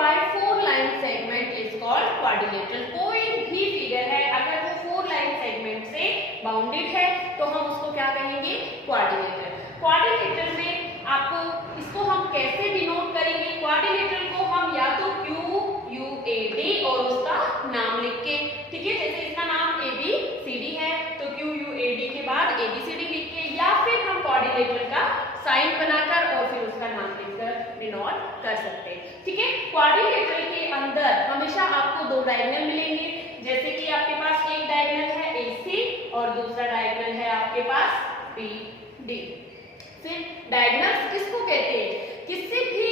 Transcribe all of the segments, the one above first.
by 4 line segment is called quadrilateral। कोई भी figure है अगर वो 4 लाइन सेगमेंट से बाउंडेड है तो हम उसको क्या कहेंगे, क्वाड्रिलेटरल। क्वाड्रिलेटरल में आपको इसको हम कैसे डिनोट करेंगे, क्वाड्रिलेटरल को हम या तो QUAD और उसका नाम लिख के, ठीक है, जैसे इसका नाम ABCD है तो QUAD के बाद ABCD लिख के, या फिर हम क्वाड्रिलेटरल का साइन बनाकर और फिर उसका नाम लिखकर डिनोट कर सकते हैं, ठीक है। क्वाड्रिलेटरल के अंदर हमेशा आपको दो डायगोनल मिलेंगे, जैसे कि आपके पास एक डायगोनल है AC और दूसरा डायगोनल है आपके पास BD। फिर डायगोनल्स किसको कहते हैं, किसी भी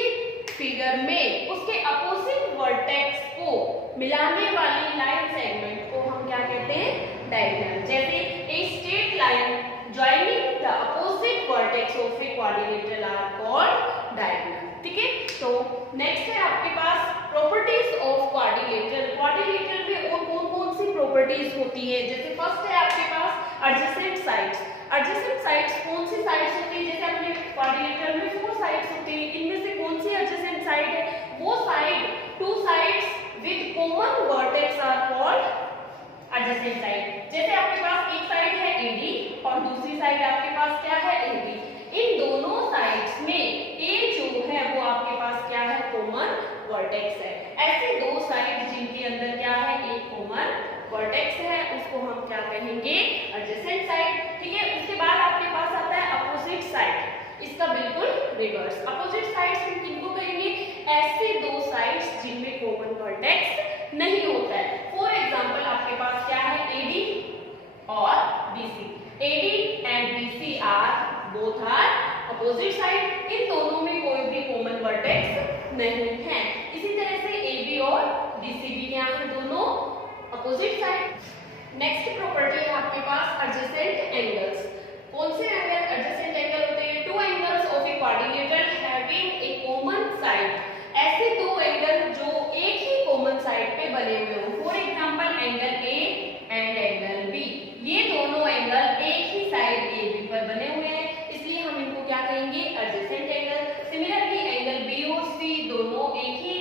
फिगर में उसके अपोजिट वर्टेक्स को मिलाने वाली लाइन सेगमेंट को हम क्या कहते हैं, डायगोनल। जैसे a straight line joining the opposite vertex of a quadrilateral are called diagonal, ठीक है। तो नेक्स्ट है आपके पास प्रॉपर्टीज ऑफ क्वाड्रिलेटरल। क्वाड्रिलेटरल में और कौन-कौन सी प्रॉपर्टीज होती है, जैसे फर्स्ट है आपके पास एडजेसेंट साइड्स। एडजेसेंट साइड्स कौन सी साइड्स होती है, जैसे अपने क्वाड्रिलेटरल में 4 साइड्स होती है, इनमें से कौन सी एडजेसेंट साइड है, वो side 2 sides with common vertex are called adjacent side. जैसे आपके पास एक साइड है AD और दूसरी साइड आपके पास क्या है AB। इन दोनों साइड्स में A जो है वो आपके पास क्या है, कॉमन वर्टेक्स है। ऐसे दो साइड जिनके अंदर क्या है, एक कॉमन वर्टेक्स है, उसको हम क्या कहेंगे, एडजेसेंट साइड, ठीक है। उसके बाद आपके पास आता है अपोजिट साइड, इसका बिल्कुल रिवर्स। अपोजिट साइड्स हम किनको कहेंगे, ऐसे दो साइड्स जिनमें कॉमन वर्टेक्स नहीं होता है। फॉर एग्जांपल आपके पास क्या है, AD और BC। AD and BC are both are opposite side, इन दोनों में कोई भी कॉमन वर्टेक्स नहीं है। इसी तरह से AB और BC भी क्या है, दोनों अपोजिट साइड। नेक्स्ट प्रॉपर्टी है आपके पास एडजेसेंट एंगल्स। कौन से एंगल एडजेसेंट एंगल होते हैं, two angles of a quadrilateral having a common side. ऐसे दो एंगल जो एक ही कॉमन साइड पे बने हुए हो, for example angle A and angle B, ये दोनों एंगल एक ही साइड AB पर बने हुए हैं, इसलिए हम इनको क्या कहेंगे, adjacent angle. Similarly angle B और C दोनों एक ही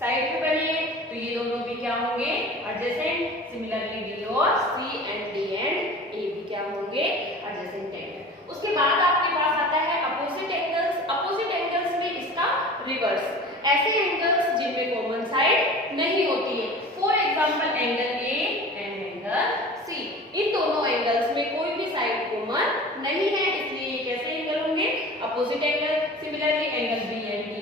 साइड पे बने हैं तो ये दोनों भी क्या होंगे, एडजेसेंट। सिमिलरली D और C and D and A भी क्या होंगे, एडजेसेंट एंगल। उसके बाद आपके पास आता है अपोजिट एंगल्स। अपोजिट एंगल्स में इसका रिवर्स, ऐसे एंगल्स जिनमें कॉमन साइड नहीं होती है, for example angle A and angle C। इन दोनों एंगल्स में कोई भी साइड कॉमन नहीं है, इसलिए ये कैसे एंगल होंगे, opposite angle. Similarly angle B and D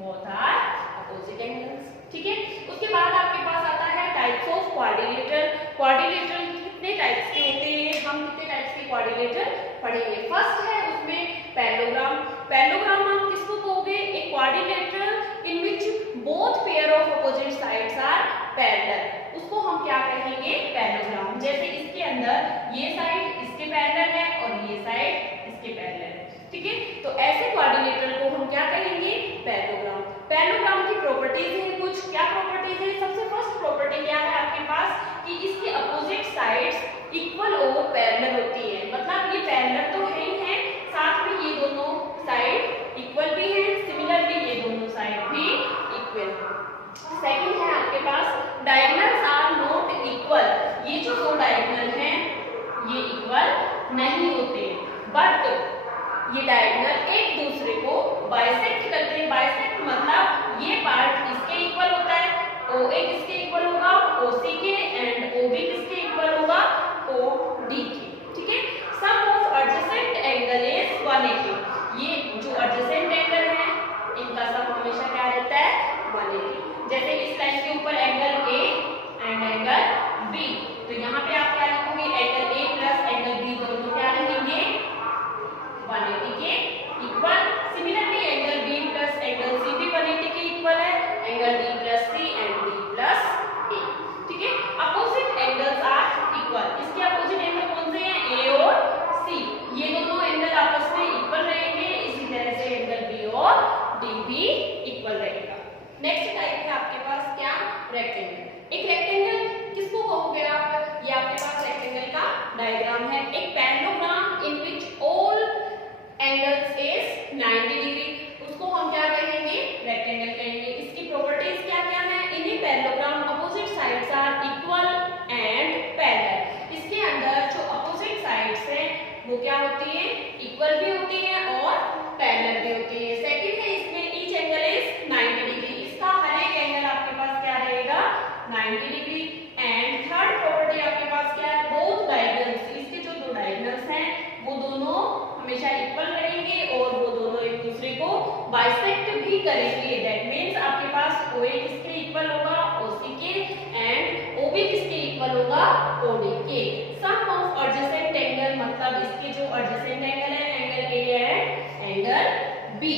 both are opposite angles, ठीक है। उसके बाद आपके पास आता है टाइप्स ऑफ क्वाड्रिलेटरल। क्वाड्रिलेटरल कितने टाइप्स के होते हैं, हम कितने टाइप्स के क्वाड्रिलेटरल पढ़ेंगे। फर्स्ट है उसमें पैरेललोग्राम। पैरेललोग्राम हम किसको कहोगे, एक quadrilateral in which both pair of opposite sides are parallel, उसको हम क्या कहेंगे, पैरेललोग्राम। जैसे इसके अंदर ये साइड इसके पैरेलल है और ये साइड इसके पैरेलल है, ठीक है। तो ऐसे क्वाड्रिलेटरल को हम क्या कहेंगे, पैरेललोग्राम। पैरेललोग्राम की प्रॉपर्टीज है कुछ, क्या प्रॉपर्टीज है, सबसे फर्स्ट प्रॉपर्टी क्या है आपके पास कि इसके अपोजिट साइड्स इक्वल और पैरेलल होती है, मतलब ये पैरेलल तो है ही है, साथ में ये दोनों साइड इक्वल भी है। सिमिलरली ये दोनों साइड भी इक्वल। सेकंड है आपके पास डायगोनल्स आर नॉट इक्वल। ये जो दो डायगोनल हैं ये इक्वल नहीं होते, बट ये डायगोनल एक दूसरे को बाइसेक्ट करते हैं। बाइसेक्ट मतलब ये पार्ट इसके इक्वल होता है, OA किसके इक्वल होगा, OC के, एंड OB किसके इक्वल होगा, OD के, ठीक है। सम ऑफ एडजेसेंट एंगल इज 180। ये जो एडजेसेंट एंगल है बाइसेक्ट भी करेंगे, दैट मीन्स आपके पास OA किसके इक्वल होगा, OC के, एंड OB किसके इक्वल होगा, OD के। सम ऑफ एडजेसेंट एंगल मतलब इसके जो एडजेसेंट एंगल है, angle A and angle B,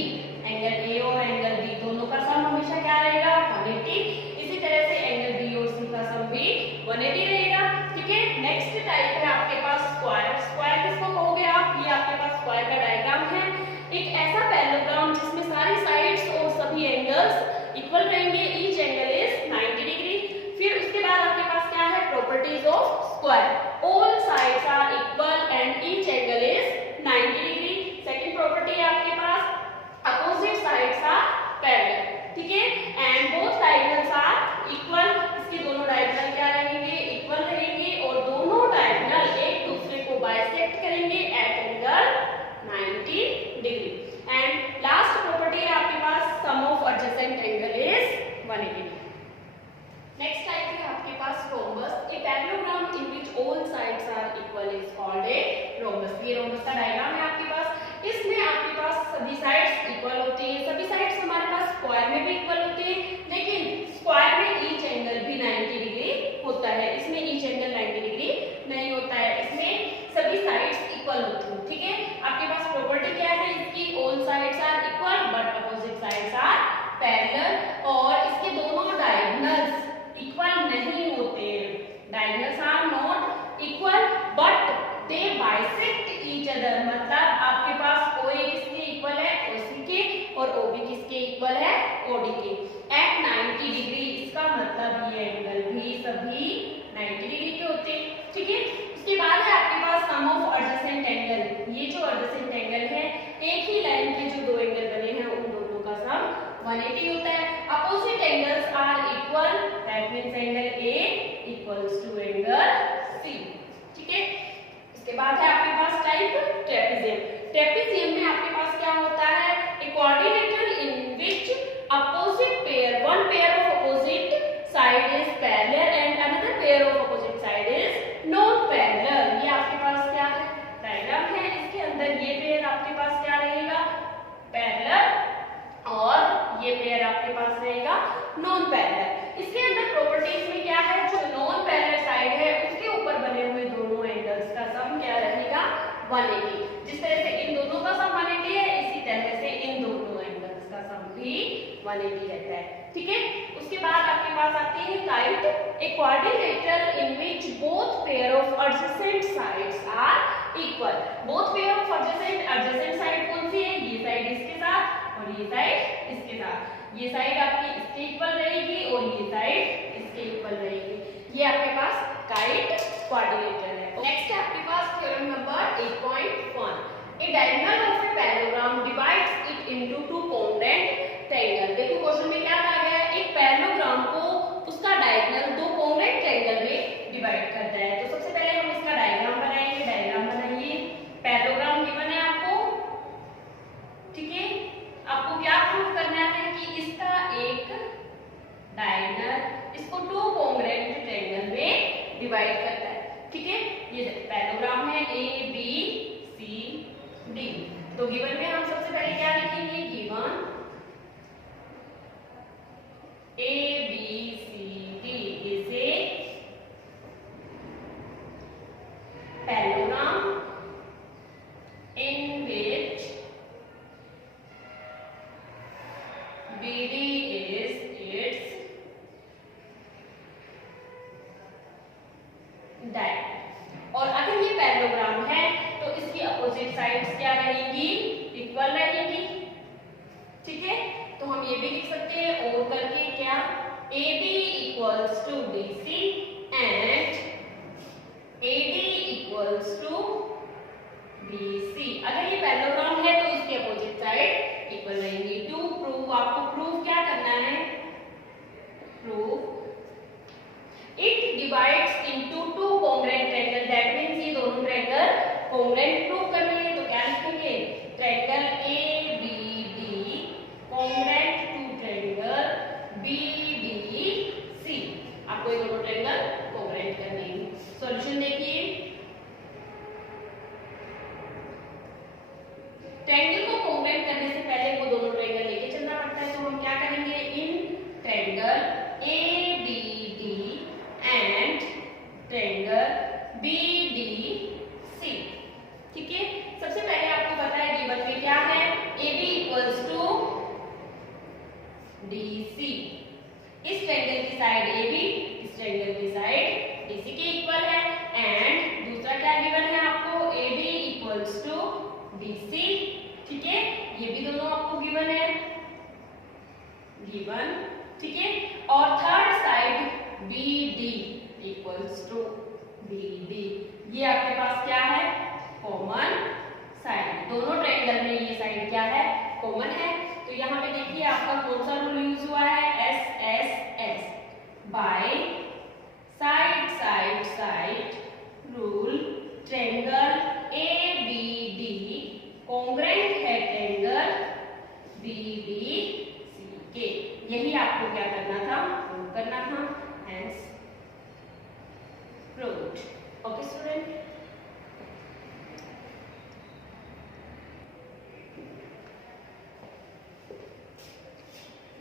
angle A और एंगल B दोनों का सम हमेशा क्या रहेगा, 180। इसी तरह से एंगल B और C का सम भी 180 रहेगा। ठीक है, नेक्स्ट टाइप है आपके पास स्क्वायर। स्क्वायर किसको कहोगे आप, ये आपके पास स्क्वायर का डायग्राम है, एक ऐसा पैरेललोग्राम जिसमें सारी साइड्स और सभी एंगल्स इक्वल रहेंगे, ईच एंगल इज 90 डिग्री। फिर उसके बाद आपके पास क्या है, properties of square, all sides are equal and each angle is 90 degree. Second property है आपके पास अपोजिट साइड्स आर पैरेलल, ठीक है, and both diagonals are equal. इसके दोनों डायगोनल क्या रहेंगे, इक्वल रहेंगे, और दोनों डायगोनल एक दूसरे को बाइसेक्ट करेंगे at angle 90 degree. And last property है आपके पास sum of adjacent angle is 180। Next type है आपके पास rhombus, a parallelogram in which all sides are equal is called a rhombus. ये रोम्बस का डायग्राम है आपके पास, इसमें आपके पास सभी साइड्स इक्वल होती हैं, सभी साइड्स हमारे पास स्क्वायर में भी इक्वल होती हैं, लेकिन स्क्वायर में ईच एंगल भी 90 डिग्री होता है, इसमें ईच एंगल 90 डिग्री नहीं होता है, इसमें सभी साइड्स इक्वल होती हैं। ठीक है, आपके पास प्रॉपर्टी क्या है इसकी, all sides are equal but opposite sides are parallel, और इसके दोनों डायगोनल्स इक्वल नहीं होते, diagonals are not equal but they bisect each other. मतलब आपके पास OA किसके इक्वल है, OC के, और OB किसके इक्वल है, OD के, एट 90 डिग्री। इसका मतलब ये एंगल भी सभी 90 डिग्री के होते हैं। ठीक है, उसके बाद है आपके पास सम ऑफ एडजेसेंट एंगल। ये जो एडजेसेंट एंगल है, एक ही लाइन के जो दो एंगल बने हैं उन दोनों का सम 180 होता है। Opposite angles are equal, that means angle A equals to angle C। ठीक है, इसके बाद है आपके पास टाइप ट्रेपेजियम। ट्रेपेजियम में आपके पास क्या होता है, ए quadrilateral in which opposite pair, one pair of opposite side is parallel and another pair of opposite side is not parallel. ये आपके पास क्या है, डायग्राम है, इसके अंदर ये पेयर आपके पास क्या रहेगा, पैरेलल, और ये पेयर आपके पास रहेगा नॉन पैरेलल। इसके अंदर प्रॉपर्टीज में क्या है, जो नॉन पैरेलल साइड है उसके ऊपर बने हुए दोनों एंगल्स का सम क्या रहेगा, 180। जिस तरह से इन दोनों का सम 180 है, इसी तरह से इन दोनों एंगल्स का सम भी 180 रहता है। ठीक है, उसके बाद आपके पास आती है kite, a quadrilateral in which both pair of adjacent sides are equal. Both pair of adjacent side कौन सी है, ये साइड इसके साथ और ये साइड इसके साथ। ये साइड आपकी इसके इक्वल रहेगी और ये साइड इसके इक्वल रहेगी। ये आपके पास काइट क्वाड्रिलेटरल है। नेक्स्ट है आपके पास theorem number 8.1, a diagonal of a parallelogram divides it into two congruent triangle. देखो क्वेश्चन में क्या कहा गया है, एक पैरेललोग्राम को उसका डायगोनल दो कॉन्ग्रुएंट ट्रायंगल में डिवाइड करता है। तो सबसे पहले हम इसका डायग्राम बनाएंगे, डायग्राम बनाइए, पैरेललोग्राम गिवन है आपको। ठीक है, आपको क्या प्रूव करना है कि इसका एक डायगोनल इसको टू कॉन्ग्रुएंट ट्रायंगल में डिवाइड करता है। ठीक है, ये पैरेललोग्राम है ABCD। तो गिवन में हम सबसे पहले क्या लिखेंगे, given ABCD is a parallelogram in which BD is its diagonal. और अगर ये पैरेललोग्राम है तो इसकी अपोजिट साइड्स क्या रहेंगी, इक्वल रहेंगी। ठीक है, तो हम ये भी लिख सकते हैं और करके क्या, AB equals to DC and AD equals to BC। अगर ये पैरेललोग्राम है तो इसके अपोजिट साइड इक्वल रहेंगी। टू प्रूव, आपको प्रूव क्या करना है, prove it divides into two congruent triangle, that means ये दोनों ट्रायंगल कॉन्ग्रुएंट प्रूव करने हैं। तो क्या लिखेंगे, triangle ABD congruent to triangle BDC। आपको ये दोनों ट्रायंगल कॉन्ग्रुएंट करने हैं। सॉल्यूशन देखिए, DC। इस ट्रायंगल की साइड AB इस ट्रायंगल की साइड DC के इक्वल है। एंड दूसरा क्या गिवन है आपको, AB इक्वल्स टू BC। ठीक है, ये भी दोनों आपको गिवन है, गिवन। ठीक है, और third side BD equals to BD, ये आपके पास क्या है, कॉमन साइड। दोनों ट्रायंगल में ये साइड क्या है, कॉमन है। तो यहाँ पे देखिए आपका कौन सा रूल यूज हुआ है, SSS, by side side side rule. Triangle ABD congruent है ट्रायंगल BDC के। यही आपको क्या करना था, प्रूव करना था, hence proved. Okay student,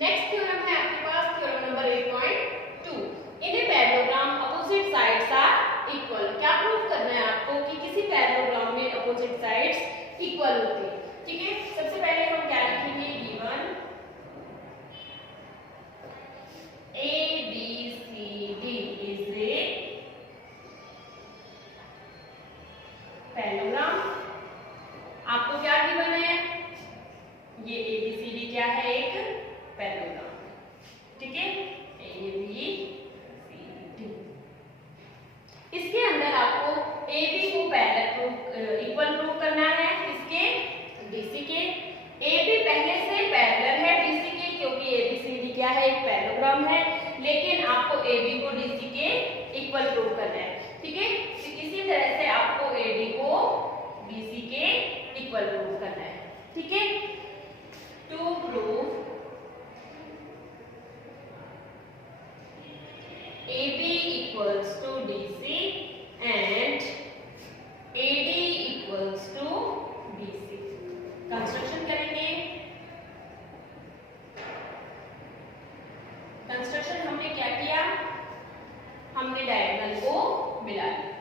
next theorem है आपके पास, theorem number 8.2। In a parallelogram opposite sides are equal. क्या प्रूव करना है आपको कि किसी पैरेललोग्राम में अपोजिट साइड्स इक्वल होती है। ठीक है, सबसे पहले हम क्या लिखेंगे, given ABCD is a parallelogram. आपको क्या गिवन है, ये ABCD क्या है, एक पैरेललोग्राम। ठीक है, ABCD। इसके अंदर आपको AB को इक्वल प्रूव करना है, किसके, DC के। AB पहले से पैरेलल है DC के, क्योंकि ABCD क्या है, एक पैरेललोग्राम है। लेकिन आपको AB को DC के इक्वल प्रूव करना है। ठीक है, इसी तरह से आपको AD को BC के इक्वल प्रूव करना है। ठीक है, to prove AB equals to DC and AD equals to BC। Construction करेंगे। कंस्ट्रक्शन हमने क्या किया, हमने डायगोनल को मिला लिया।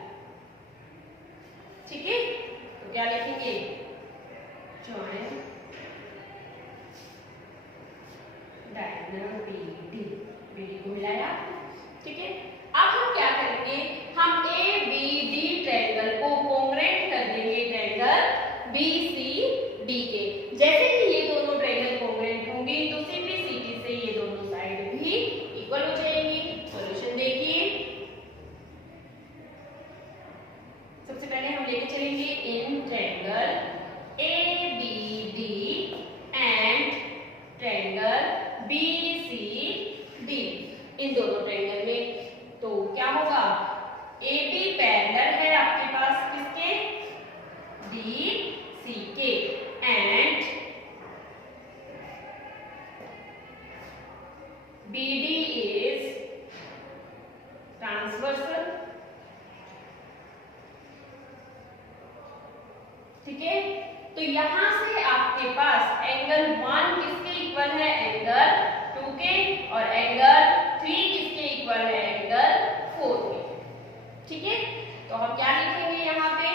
ठीक है, तो क्या लिखेंगे, जॉइन डायगोनल BD को मिलाया। ठीक है, अब हम क्या करेंगे, हम ABD ट्रायंगल को कॉन्ग्रुएंट कर देंगे ट्रायंगल BCD के। जैसे ही ये दोनों ट्रायंगल कॉन्ग्रुएंट होंगे तो CPCD से ये दोनों साइड भी इक्वल हो जाएंगी। सॉल्यूशन देखिए, सबसे पहले हम लेके चलेंगे in triangle ABD and triangle BCD, इन दोनों ट्रायंगल में। तो क्या होगा, AB पैरेलल है आपके पास किसके, BC के, एंड BD इज ट्रांसवर्सल। ठीक है, तो यहां से आपके पास एंगल 1 किसके इक्वल है, एंगल 2 के, और एंगल 3 किसके इक्वल है, एंगल 4 के। ठीक है, तो हम क्या लिखेंगे यहाँ पे,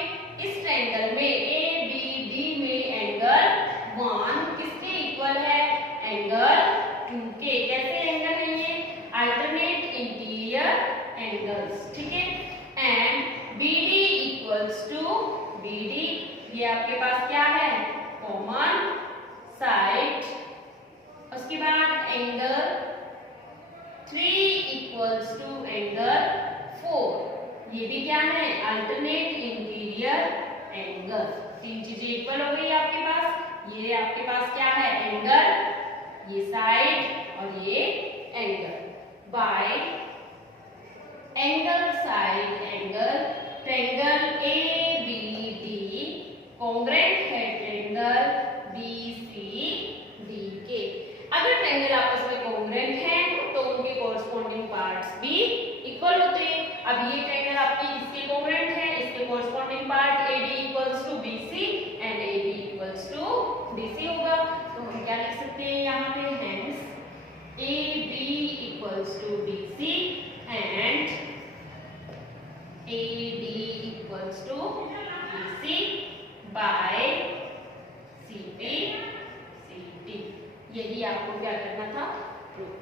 इस ट्रायंगल में ABD में एंगल 1 किसके इक्वल है, एंगल 2 के। कैसे एंगल है ये, अल्टरनेट इंटीरियर एंगल्स। ठीक है, and BD equals to BD, ये आपके पास क्या है, कॉमन साइड। उसके बाद एंगल 3 इक्वल्स टू एंगल 4, ये भी क्या है, अल्टरनेट इंटीरियर एंगल। तीन चीजें इक्वल हो गई आपके पास। ये आपके पास क्या है, एंगल, ये साइड और ये angle. Bye angle side angle triangle ABD congruent है ट्रायंगल BCD के। अगर ट्रायंगल आपस में कॉन्ग्रुएंट है तो उनके कोरस्पॉन्डिंग पार्ट्स भी इक्वल होते हैं। अब ये ट्रायंगल आपकी इसके कॉन्ग्रुएंट है, इसके corresponding part AD equals to BC and AB equals to DC होगा। तो हम क्या लिख सकते हैं यहाँ पे, hence AB equals to BC and AD equals to BC by CPCD। यही आपको क्या करना था, प्रूफ।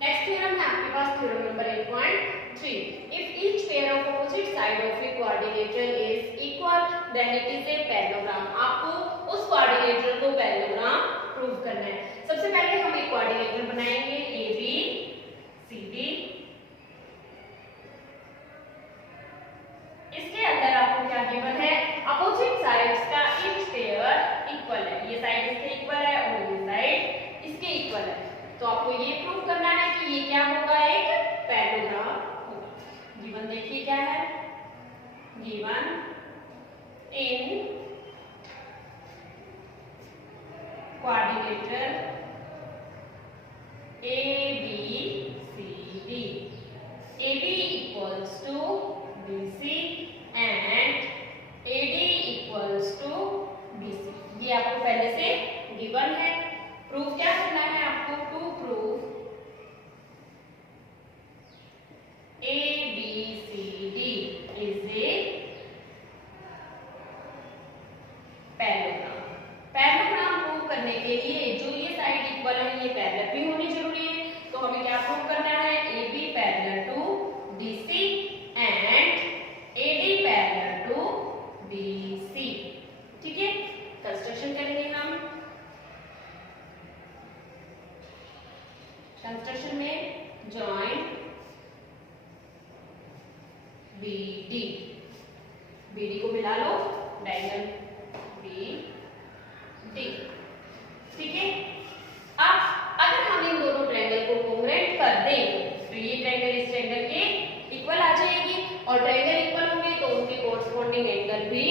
नेक्स्ट थ्योरम है आपके पास theorem number 8.3। If each pair of opposite side of a quadrilateral is equal then it is a parallelogram. आपको उस क्वाड्रिलेटरल को पैरेललोग्राम प्रूव करना है। सबसे पहले हम एक क्वाड्रिलेटरल बनाएंगे ए बी सी डी। इसके अंदर आपको क्या गिवन है, अपोजिट साइड्स का ईच पेयर इक्वल है। ये साइड इसके इक्वल है और ये साइड इसके इक्वल है। तो आपको ये प्रूव करना है कि ये क्या होगा, एक पैरेललोग्राम होगा। गिवन देखिए क्या है, given in quadrilateral A B C D, A B equals to B C and A D equals to B C. ये आपको पहले से गिवन है। प्रूफ क्या करना है आपको, to proof A B C D is a parallelogram. Parallelogram prove करने के लिए जो ये साइड इक्वल है ये पैरेलल भी होनी जरूरी है। तो हमें क्या प्रूव करना है, A B parallel to D C and A D parallel to B C. ठीक है, कंस्ट्रक्शन करेंगे हम। कंस्ट्रक्शन में जॉइंट बी डी को मिला लो, डायगोनल बी डी। ठीक है, अब अगर हम इन दोनों ट्रायंगल को कोंग्रुएंट कर दें तो ये ट्रायंगल इस ट्रायंगल के इक्वल आ जाएगी और ट्रायंगल इक्वल होंगे तो उनके कोरस्पॉन्डिंग एंगल भी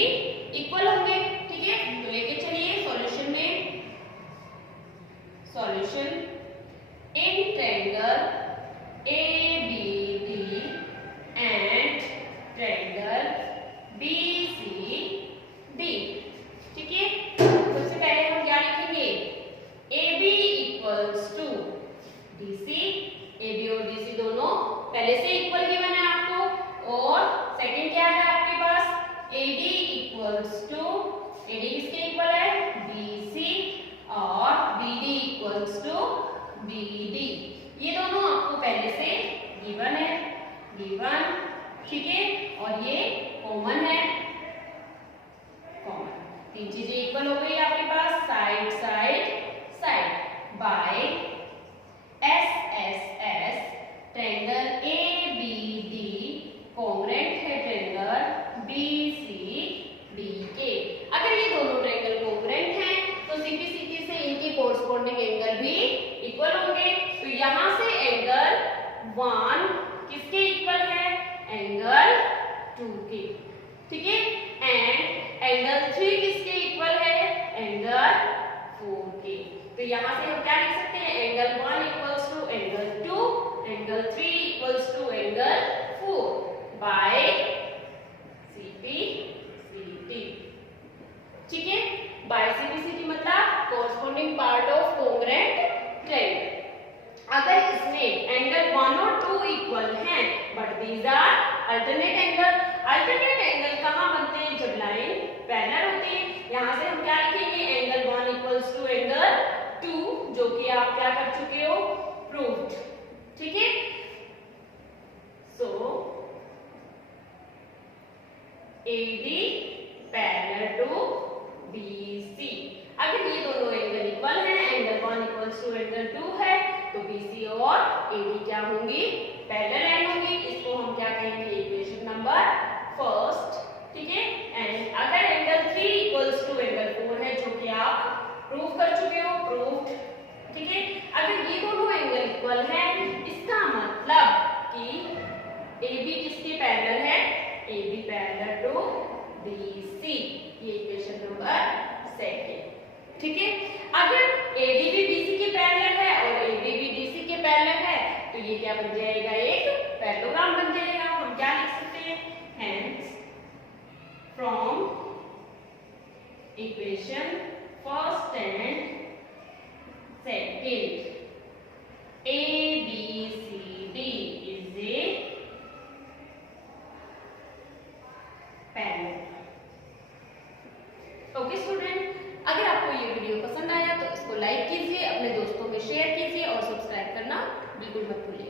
इक्वल होंगे। ठीक है, तो लेके चलिए सॉल्यूशन में। Solution in triangle A B D and triangle B C D. ठीक है, सबसे पहले हम क्या लिखेंगे, A B equals to D C. A B और डी सी दोनों पहले से इक्वल गिवन है आपको। और सेकंड क्या है आपके पास, A D equals to, A D किसके इक्वल है, बी सी, और B D equals to B D. ये दोनों आपको पहले से गिवन है, गिवन। ठीक है, और ये कॉमन है, कॉमन। तीन चीजें इक्वल हो गई आपके पास, side side side by S S S. Triangle A B D congruent है ट्रायंगल बी सी डी के। अगर ये दोनों ट्रायंगल कोंग्रुएंट हैं तो सीपी सीपी से इनके कोरस्पॉन्डिंग एंगल भी इक्वल होंगे। तो यहाँ से एंगल 1 किसके इक्वल है, एंगल 2 के। ठीक है, एंड एंगल 3 किसके इक्वल है, एंगल 4 के। तो यहाँ से हम क्या लिख सकते हैं, angle 1 equals to angle 2, angle 3 equals to angle 4 by C P C T. ठीक है, बाय सीपी सीटी मतलब corresponding part of congruent triangle. अगर इसमें एंगल 1 और 2 इक्वल हैं but these are alternate angle. Alternate angle कहाँ बनते हैं, जब लाइन पैरेलल होती है। यहाँ से हम क्या लिखेंगे, एंगल 1 इक्वल्स टू एंगल 2, जो कि आप क्या कर चुके हो, प्रूव्ड। ठीक है, so A D parallel to B C. अगर ये दोनों एंगल इक्वल हैं, एंगल 1 इक्वल्स टू एंगल 2 है, तो BC और AD क्या होंगी, पैरेलल लाइन होंगी। इसको हम क्या कहेंगे, इक्वेशन नंबर फर्स्ट। ठीक है, एंड अगर एंगल 3 इक्वल्स टू एंगल 4 है, जो कि आप प्रूव कर चुके हो, प्रूव्ड। ठीक है, अगर ये दोनों एंगल इक्वल हैं, इसका मतलब कि AB किसके पैरेलल है, AB पैरेलल टू BC। ये इक्वेशन नंबर सेकंड। ठीक है, अगर AD भी BC के पैरेलल है और AB भी DC के पैरेलल है तो ये क्या बन जाएगा, एक पैरेललोग्राम बन जाएगा। हम क्या लिख सकते हैं, hence from equation first and second ABCD is a parallel. Okay student, अगर आपको ये वीडियो पसंद आया तो इसको लाइक शेयर कीजिए और सब्सक्राइब करना बिल्कुल मत भूलिए।